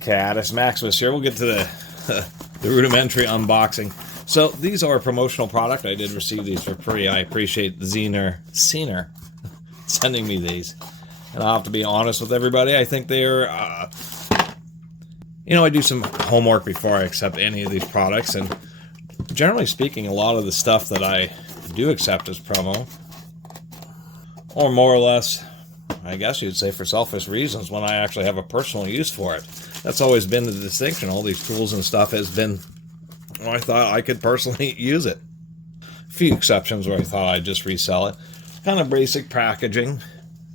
Catus, Maximus here. We'll get to the rudimentary unboxing. So these are a promotional product. I did receive these for free. I appreciate the Ceenr sending me these. And I'll have to be honest with everybody. I think they're, I do some homework before I accept any of these products. And generally speaking, a lot of the stuff that I do accept as promo, or more or less, I guess you'd say for selfish reasons, when I actually have a personal use for it. That's always been the distinction. All these tools and stuff has been, I thought I could personally use it. A few exceptions where I thought I'd just resell it. Kind of basic packaging,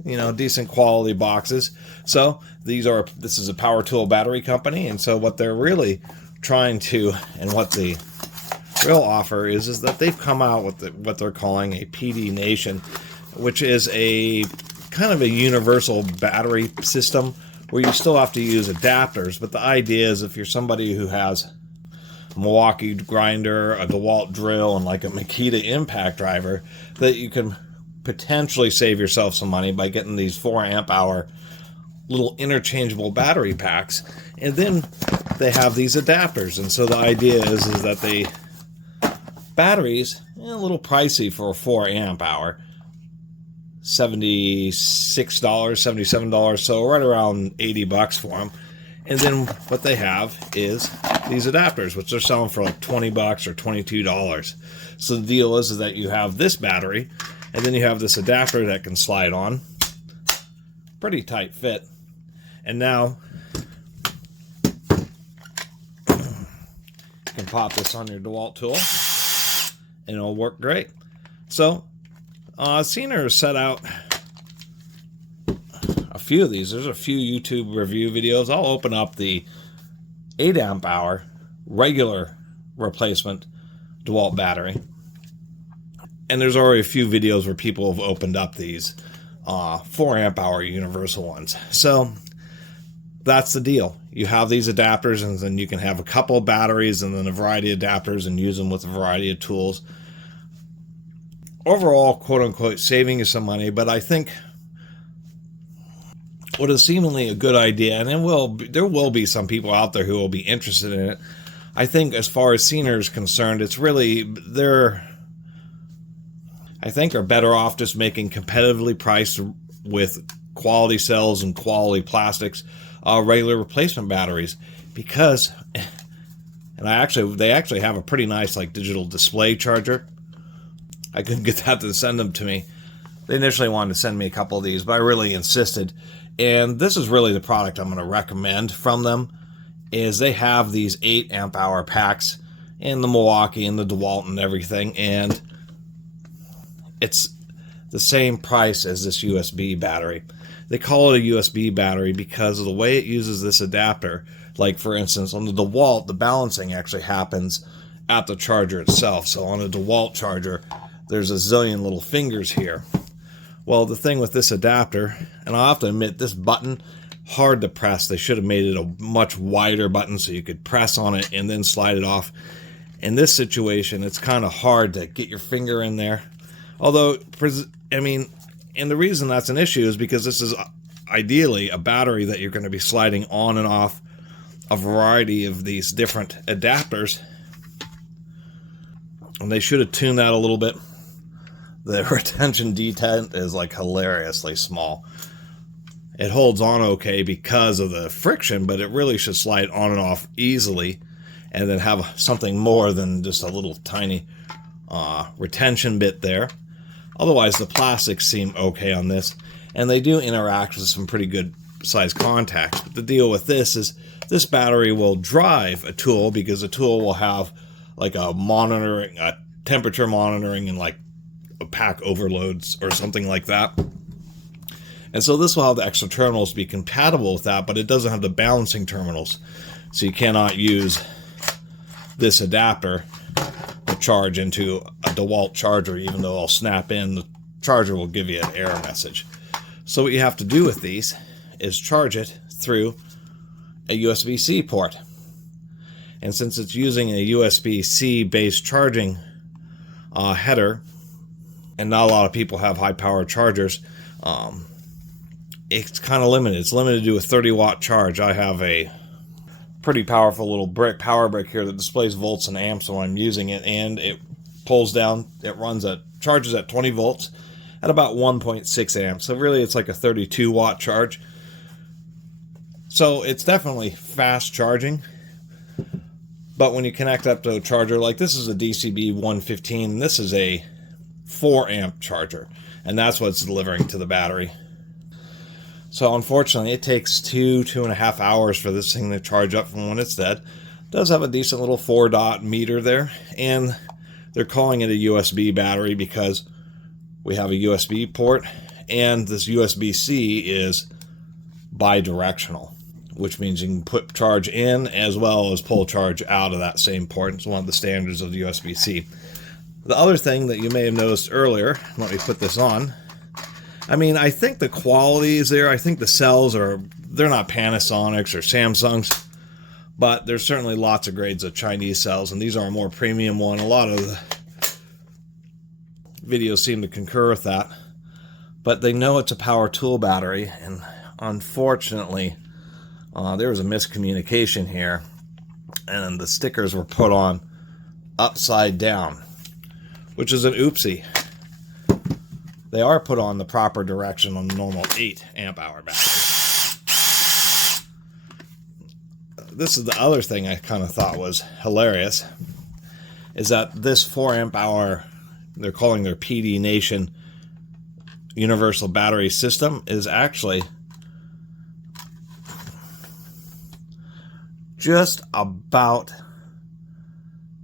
decent quality boxes. So this is a power tool battery company, and so what they're really trying to, and what the real offer is that they've come out with what they're calling a PD Nation, which is a kind of a universal battery system where you still have to use adapters, but the idea is if you're somebody who has a Milwaukee grinder, a DeWalt drill, and like a Makita impact driver, that you can potentially save yourself some money by getting these 4 amp hour little interchangeable battery packs. And then they have these adapters, and so the idea is that the batteries, a little pricey for a 4 amp hour, $76, $77, so right around $80 for them. And then what they have is these adapters, which they're selling for like $20 or $22. So the deal is that you have this battery, and then you have this adapter that can slide on. Pretty tight fit. And now you can pop this on your DeWalt tool, and it'll work great. So Ceenr has set out a few of these. There's a few YouTube review videos. I'll open up the 8 amp hour regular replacement DeWalt battery. And there's already a few videos where people have opened up these 4 amp hour universal ones. So that's the deal. You have these adapters, and then you can have a couple of batteries and then a variety of adapters and use them with a variety of tools. Overall, quote-unquote, saving you some money, but I think what is seemingly a good idea, and there will be some people out there who will be interested in it. I think as far as Ceenr is concerned, it's really, are better off just making competitively priced with quality cells and quality plastics, regular replacement batteries, because, and they actually have a pretty nice like digital display charger. I couldn't get that to send them to me. They initially wanted to send me a couple of these, but I really insisted. And this is really the product I'm going to recommend from them, is they have these 8 amp hour packs in the Milwaukee and the DeWalt and everything. And it's the same price as this USB battery. They call it a USB battery because of the way it uses this adapter. Like for instance, on the DeWalt, the balancing actually happens at the charger itself. So on a DeWalt charger, there's a zillion little fingers here. Well, the thing with this adapter, and I'll have to admit, this button, hard to press. They should have made it a much wider button so you could press on it and then slide it off. In this situation, it's kind of hard to get your finger in there. Although, and the reason that's an issue is because this is ideally a battery that you're going to be sliding on and off a variety of these different adapters. And they should have tuned that a little bit. The retention detent is like hilariously small. It holds on okay because of the friction, but it really should slide on and off easily and then have something more than just a little tiny retention bit there. Otherwise, the plastics seem okay on this, and they do interact with some pretty good size contacts. But the deal with this is this battery will drive a tool, because a tool will have like a temperature monitoring, and like a pack overloads or something like that. And so this will have the extra terminals be compatible with that, but it doesn't have the balancing terminals. So you cannot use this adapter to charge into a DeWalt charger, even though I'll snap in, the charger will give you an error message. So what you have to do with these is charge it through a USB-C port. And since it's using a USB-C based charging header, and not a lot of people have high power chargers, it's kind of limited. It's limited to a 30 watt charge. I have a pretty powerful little power brick here that displays volts and amps when I'm using it, and it pulls down, it charges at 20 volts at about 1.6 amps. So really it's like a 32 watt charge. So it's definitely fast charging. But when you connect up to a charger, like this is a DCB 115, and this is a 4 amp charger, and that's what's delivering to the battery. So unfortunately, it takes 2.5 hours for this thing to charge up from when it's dead. It does have a decent little 4-dot meter there, and they're calling it a USB battery because we have a USB port, and this USB-C is bidirectional, which means you can put charge in as well as pull charge out of that same port. It's one of the standards of the USB-C. The other thing that you may have noticed earlier, let me put this on. I mean, I think the quality is there. I think the cells they're not Panasonics or Samsungs, but there's certainly lots of grades of Chinese cells, and these are a more premium one. A lot of the videos seem to concur with that, but they know it's a power tool battery, and unfortunately, there was a miscommunication here, and the stickers were put on upside down, which is an oopsie. They are put on the proper direction on the normal 8 amp hour battery. This is the other thing I kind of thought was hilarious, is that this 4 amp hour, they're calling their PD Nation universal battery system, is actually just about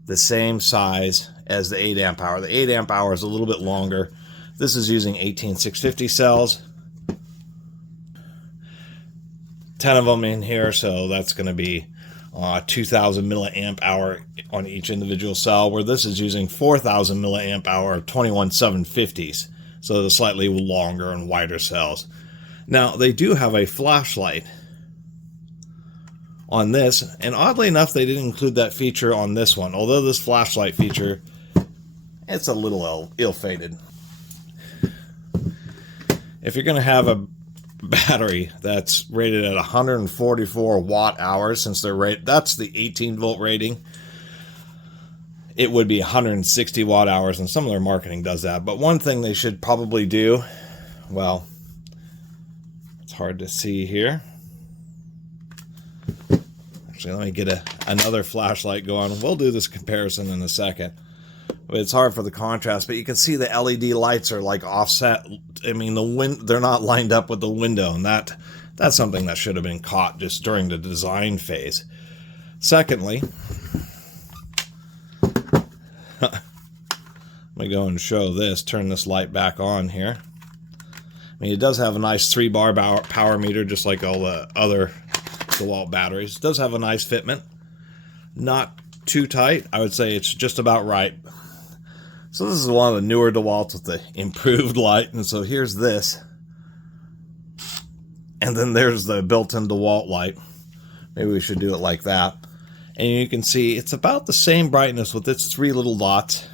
the same size as the 8 amp hour. The 8 amp hour is a little bit longer. This is using 18650 cells. 10 of them in here, so that's going to be 2000 milliamp hour on each individual cell, where this is using 4000 milliamp hour 21750s, so the slightly longer and wider cells. Now, they do have a flashlight on this, and oddly enough, they didn't include that feature on this one, although this flashlight feature, it's a little ill-fated. If you're going to have a battery that's rated at 144 watt hours, since that's the 18 volt rating, it would be 160 watt hours, and some of their marketing does that. But one thing they should probably do, well, it's hard to see here. Actually, let me get another flashlight going. We'll do this comparison in a second. It's hard for the contrast, but you can see the LED lights are like offset. I mean, they're not lined up with the window, and that's something that should have been caught just during the design phase. Secondly, let me go and show this. Turn this light back on here. I mean, it does have a nice 3-bar power meter, just like all the other DeWalt batteries. It does have a nice fitment. Not too tight. I would say it's just about right. So this is one of the newer DeWalts with the improved light, and so here's this. And then there's the built-in DeWalt light. Maybe we should do it like that. And you can see it's about the same brightness with its 3 little dots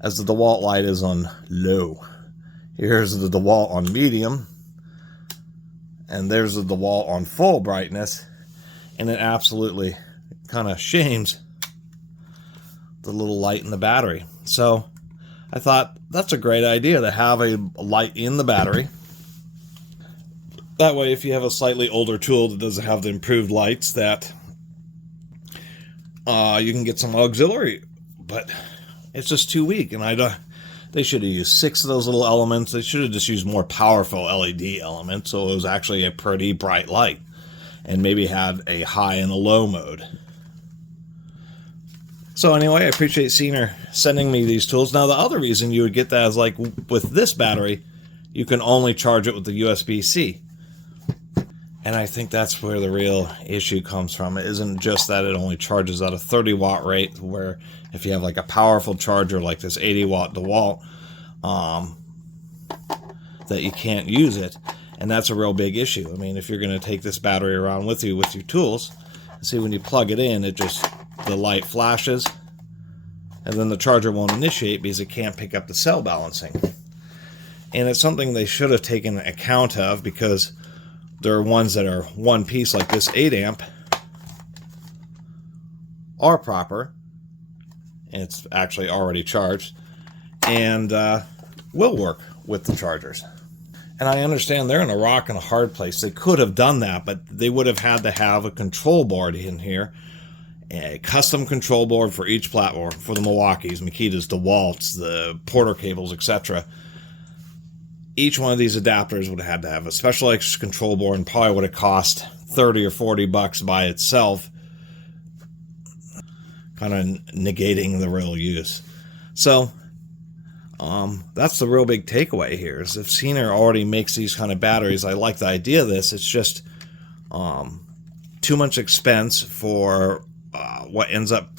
as the DeWalt light is on low. Here's the DeWalt on medium, and there's the DeWalt on full brightness, and it absolutely kind of shames the little light in the battery. So I thought that's a great idea to have a light in the battery. That way, if you have a slightly older tool that doesn't have the improved lights, that you can get some auxiliary. But it's just too weak, and they should have used 6 of those little elements. They should have just used more powerful LED elements, so it was actually a pretty bright light, and maybe had a high and a low mode. So anyway, I appreciate Ceenr sending me these tools. Now, the other reason you would get that is, like, with this battery, you can only charge it with the USB-C. And I think that's where the real issue comes from. It isn't just that it only charges at a 30 watt rate, where if you have like a powerful charger like this 80 watt DeWalt, that you can't use it. And that's a real big issue. I mean, if you're going to take this battery around with you with your tools, see, when you plug it in, the light flashes, and then the charger won't initiate because it can't pick up the cell balancing. And it's something they should have taken account of, because there are ones that are one piece, like this 8 amp, are proper, and it's actually already charged, and will work with the chargers. And I understand they're in a rock and a hard place. They could have done that, but they would have had to have a control board in here, a custom control board for each platform, for the Milwaukees, Makitas, DeWalts, the Porter cables, etc. Each one of these adapters would have had to have a specialized control board, and probably would have cost $30 or $40 by itself, kind of negating the real use. So that's the real big takeaway here, is if Ceenr already makes these kind of batteries, I like the idea of this. It's just too much expense for what ends up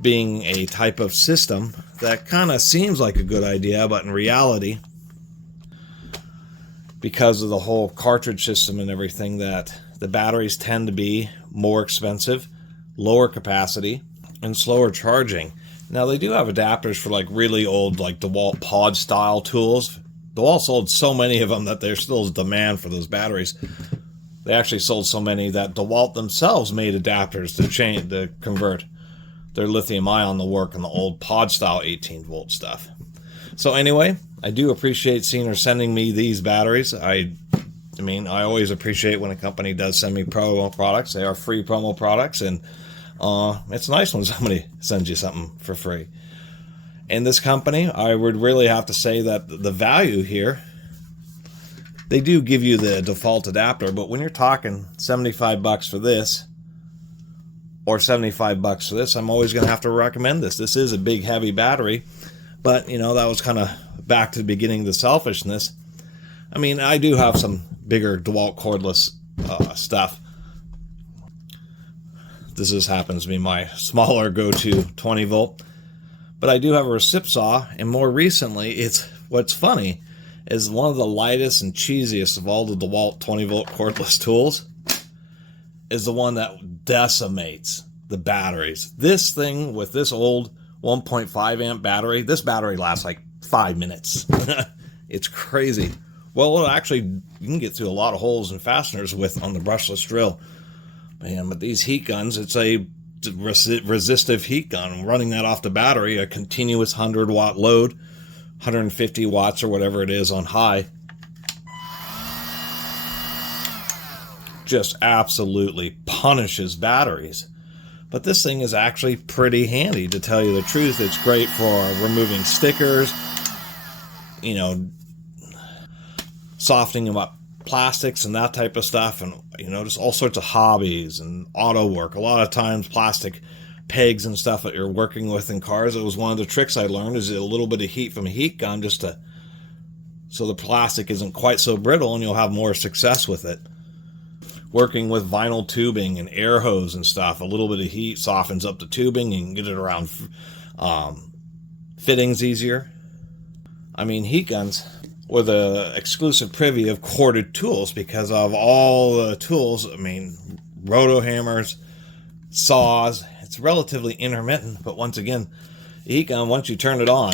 being a type of system that kind of seems like a good idea, but in reality, because of the whole cartridge system and everything, that the batteries tend to be more expensive, lower capacity, and slower charging. Now, they do have adapters for like really old, like DeWalt pod style tools. DeWalt sold so many of them that there still is demand for those batteries. They actually sold so many that DeWalt themselves made adapters to convert their lithium ion to work on the old pod style 18-volt stuff. So anyway, I do appreciate Ceenr sending me these batteries. I mean, I always appreciate when a company does send me promo products. They are free promo products, and it's nice when somebody sends you something for free. And this company, I would really have to say that the value here, they do give you the default adapter, but when you're talking $75 for this or $75 for this, I'm always going to have to recommend this. This is a big, heavy battery, but, you know, that was kind of back to the beginning of the selfishness. I mean, I do have some bigger DeWalt cordless stuff. This happens to be my smaller go-to 20-volt. But I do have a recip saw, and more recently, what's funny is one of the lightest and cheesiest of all the DeWalt 20-volt cordless tools is the one that decimates the batteries. This thing with this old 1.5 amp battery, this battery lasts like 5 minutes. It's crazy. Well, actually, you can get through a lot of holes and fasteners on the brushless drill. Man, but these heat guns, it's a resistive heat gun. Running that off the battery, a continuous 100-watt load, 150 watts or whatever it is on high, just absolutely punishes batteries. But this thing is actually pretty handy, to tell you the truth. It's great for removing stickers, you know, softening them up plastics and that type of stuff, and, you know, just all sorts of hobbies and auto work. A lot of times plastic pegs and stuff that you're working with in cars, it was one of the tricks I learned, is a little bit of heat from a heat gun, just so the plastic isn't quite so brittle and you'll have more success with it. Working with vinyl tubing and air hose and stuff, a little bit of heat softens up the tubing and get it around fittings easier. I mean, heat guns with an exclusive privy of corded tools, because of all the tools, I mean, roto hammers, saws, it's relatively intermittent, but once again, the heat gun, once you turn it on,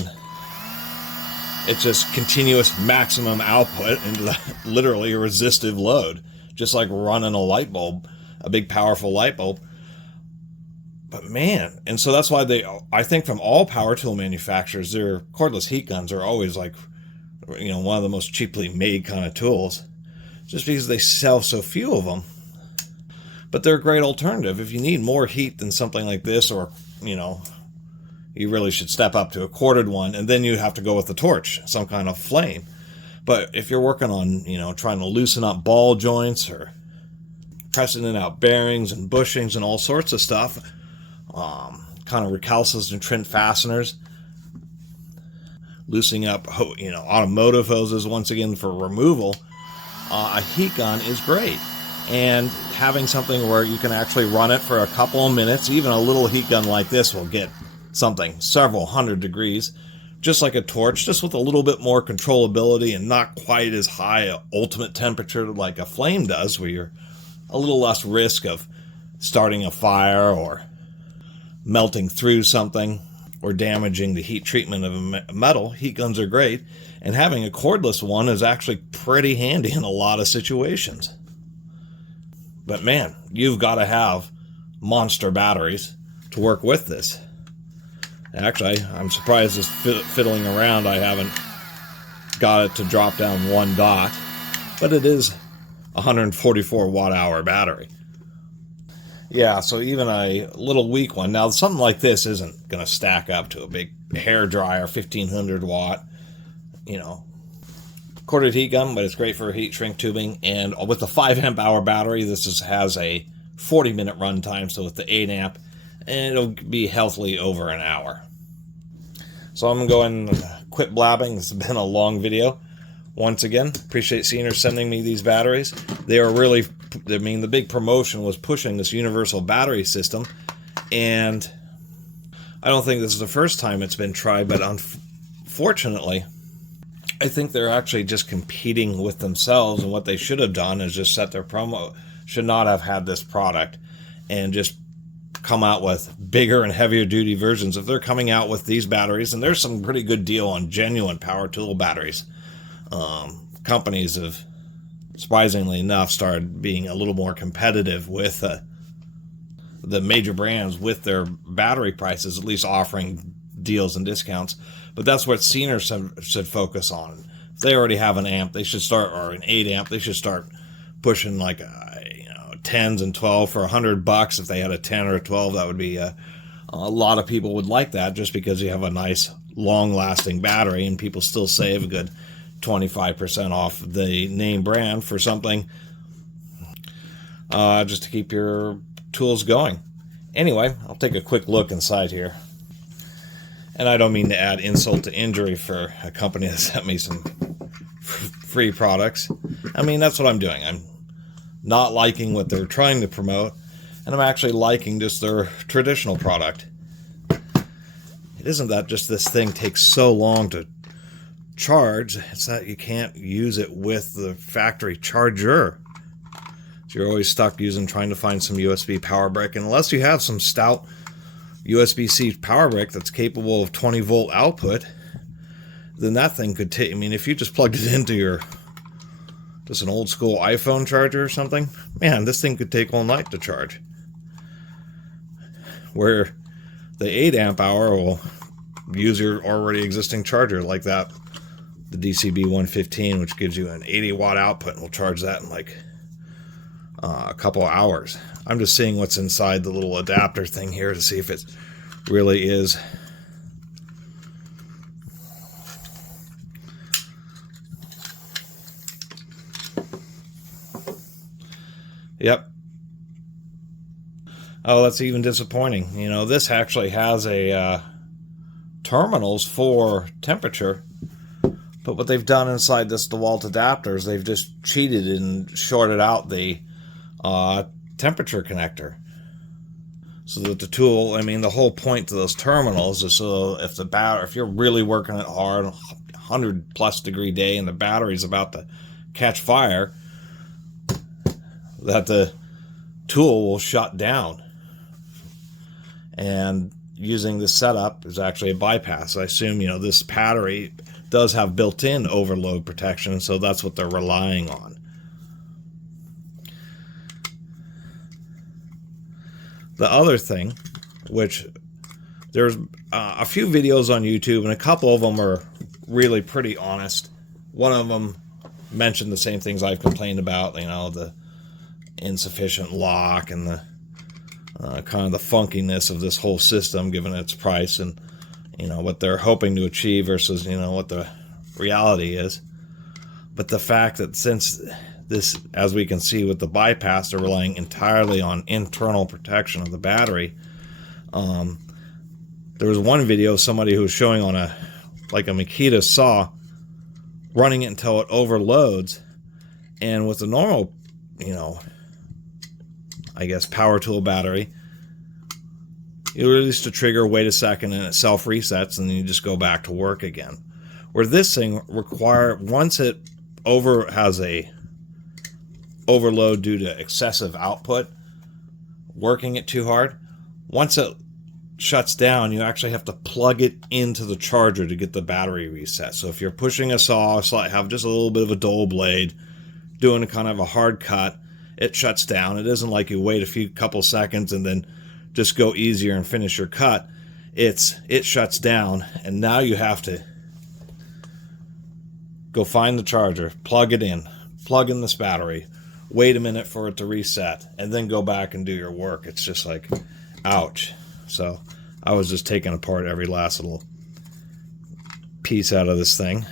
it's just continuous maximum output into literally a resistive load, just like running a light bulb, a big powerful light bulb. But man, and so that's why I think from all power tool manufacturers, their cordless heat guns are always like, you know, one of the most cheaply made kind of tools, just because they sell so few of them. But they're a great alternative. If you need more heat than something like this, or, you know, you really should step up to a corded one, and then you have to go with a torch, some kind of flame. But if you're working on, you know, trying to loosen up ball joints or pressing in out bearings and bushings and all sorts of stuff, kind of recalcitrant fasteners, loosening up, you know, automotive hoses, once again, for removal, a heat gun is great. And having something where you can actually run it for a couple of minutes, even a little heat gun like this will get something several hundred degrees, just like a torch, just with a little bit more controllability and not quite as high an ultimate temperature like a flame does, where you're a little less risk of starting a fire or melting through something or damaging the heat treatment of a metal. Heat guns are great, and having a cordless one is actually pretty handy in a lot of situations. But man, you've got to have monster batteries. to work with this. Actually, I'm surprised just fiddling around I haven't got it to drop down 1 dot, but it is a 144 watt-hour battery. Yeah, so even a little weak one. Now, something like this isn't going to stack up to a big hair dryer, 1500 watt, corded heat gun, but it's great for heat shrink tubing. And with the 5 amp hour battery, this has a 40-minute run time. So with the 8 amp, and it'll be healthily over an hour. So I'm going to go and quit blabbing. It's been a long video. Once again, appreciate Ceenr sending me these batteries. They are really, the big promotion was pushing this universal battery system, and I don't think this is the first time it's been tried, but unfortunately, I think they're actually just competing with themselves, and what they should have done is just set their promo, should not have had this product, and just come out with bigger and heavier duty versions. If they're coming out with these batteries, and there's some pretty good deal on genuine power tool batteries. Companies have, surprisingly enough, started being a little more competitive with the major brands with their battery prices, at least offering deals and discounts. But that's what Ceenr should focus on. If they already have an amp, they should start, or an 8 amp, they should start pushing like 10s and 12 for $100. If they had a 10 or a 12, that would be a lot of people would like that, just because you have a nice long-lasting battery, and people still save a good 25% off the name brand for something just to keep your tools going. Anyway, I'll take a quick look inside here. And I don't mean to add insult to injury for a company that sent me some free products. I mean, that's what I'm doing. I'm not liking what they're trying to promote, and I'm actually liking just their traditional product. It isn't that just this thing takes so long to charge, it's that you can't use it with the factory charger. So you're always stuck trying to find some USB power brick, and unless you have some stout USB-C power brick that's capable of 20 volt output, then that thing could take, if you just plugged it into just an old school iPhone charger or something, man, this thing could take all night to charge. Where the 8 amp hour will use your already existing charger, like that, the DCB 115, which gives you an 80 watt output, and will charge that in like a couple of hours. I'm just seeing what's inside the little adapter thing here to see if it really is. Yep. Oh, that's even disappointing. This actually has a terminals for temperature, but what they've done inside the DeWalt adapters, they've just cheated and shorted out the temperature connector, so that the tool, the whole point to those terminals is so if you're really working it hard, 100+ degree day, and the battery's about to catch fire, that the tool will shut down. And using this setup is actually a bypass. I assume, this battery does have built-in overload protection, so that's what they're relying on. The other thing, which there's a few videos on YouTube, and a couple of them are really pretty honest. One of them mentioned the same things I've complained about, the insufficient lock and the kind of the funkiness of this whole system given its price, and what they're hoping to achieve versus what the reality is. But the fact that since this, as we can see with the bypass, they're relying entirely on internal protection of the battery. There was one video of somebody who was showing on a Makita saw, running it until it overloads, and with the normal I guess power tool battery, you release the trigger, wait a second, and it self resets, and then you just go back to work again. Where this thing once it has a overload due to excessive output, working it too hard, once it shuts down, you actually have to plug it into the charger to get the battery reset. So if you're pushing a saw, have just a little bit of a dull blade, doing a kind of a hard cut, it shuts down. It isn't like you wait couple seconds and then just go easier and finish your cut, it shuts down, and now you have to go find the charger, plug in this battery, wait a minute for it to reset, and then go back and do your work. It's just like, ouch. So I was just taking apart every last little piece out of this thing.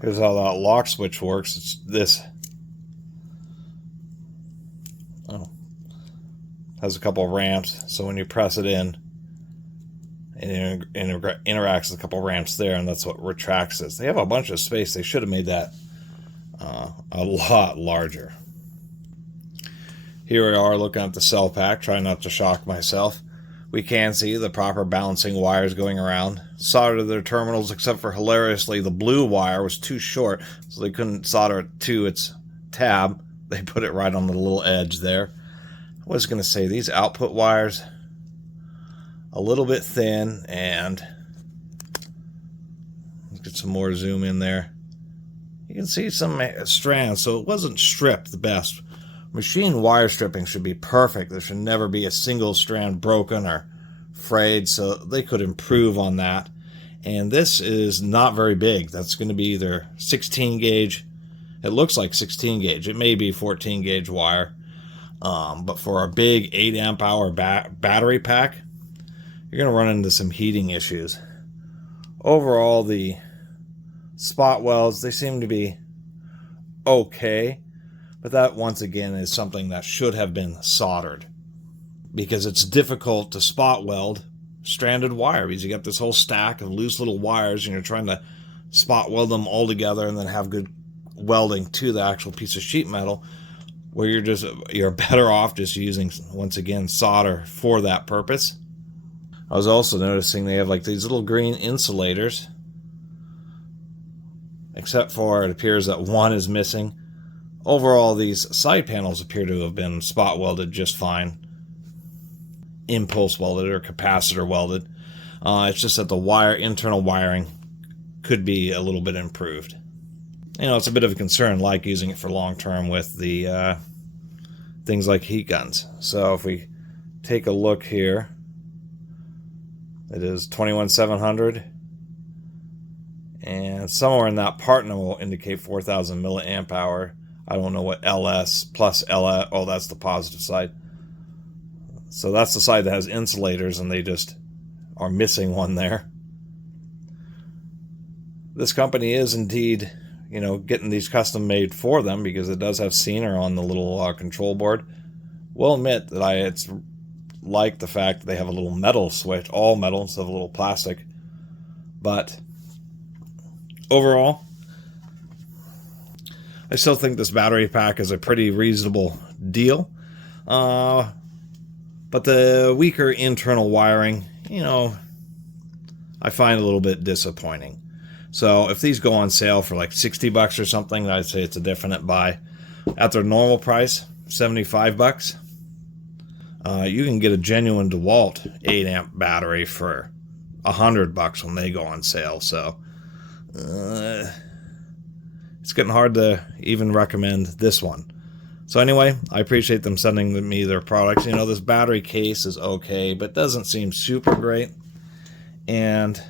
Here's how that lock switch works. It's this. Oh, has a couple of ramps, so when you press it in, it interacts with a couple of ramps there, and that's what retracts this. They have a bunch of space. They should have made that a lot larger. Here we are looking at the cell pack, trying not to shock myself. We can see the proper balancing wires going around. Soldered their terminals, except for, hilariously, the blue wire was too short, so they couldn't solder it to its tab. They put it right on the little edge there. I was going to say, these output wires, a little bit thin, and let's get some more zoom in there. You can see some strands, so it wasn't stripped the best. Machine wire stripping should be perfect. There should never be a single strand broken or frayed, so they could improve on that. And this is not very big. That's going to be either 16 gauge. It looks like 16 gauge. It may be 14 gauge wire. But for a big 8 amp hour battery pack, you're going to run into some heating issues. Overall, the spot welds, they seem to be okay. But that, once again, is something that should have been soldered, because it's difficult to spot weld stranded wire, because you got this whole stack of loose little wires and you're trying to spot weld them all together and then have good welding to the actual piece of sheet metal, where you're better off just using, once again, solder for that purpose. I was also noticing they have like these little green insulators, except for it appears that one is missing. Overall, these side panels appear to have been spot welded just fine. Impulse welded or capacitor welded. It's just that the internal wiring could be a little bit improved. You know, it's a bit of a concern, like using it for long term with the things like heat guns. So if we take a look here, it is 21700. And somewhere in that part number will indicate 4000 milliamp hour. I don't know what LS plus LS. Oh, that's the positive side. So that's the side that has insulators, and they just are missing one there. This company is indeed, you know, getting these custom made for them, because it does have Ceenr on the little control board. Will admit that it's like the fact that they have a little metal switch, all metal instead of a little plastic. But overall, I still think this battery pack is a pretty reasonable deal. But the weaker internal wiring, you know, I find a little bit disappointing. So if these go on sale for like 60 bucks or something, I'd say it's a definite buy. At their normal price, 75 bucks, you can get a genuine DeWalt 8 amp battery for 100 bucks when they go on sale. So it's getting hard to even recommend this one. So anyway, I appreciate them sending me their products. You know, this battery case is okay, but doesn't seem super great. And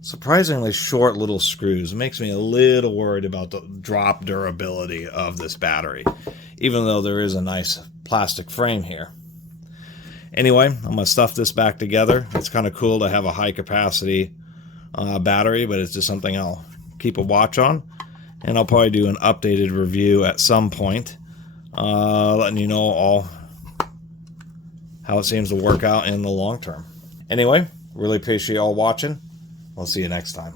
surprisingly short little screws. It makes me a little worried about the drop durability of this battery, even though there is a nice plastic frame here. Anyway, I'm going to stuff this back together. It's kind of cool to have a high capacity battery, but it's just something I'll keep a watch on, and I'll probably do an updated review at some point, letting you know all how it seems to work out in the long term. Anyway, really appreciate you all watching. We'll see you next time.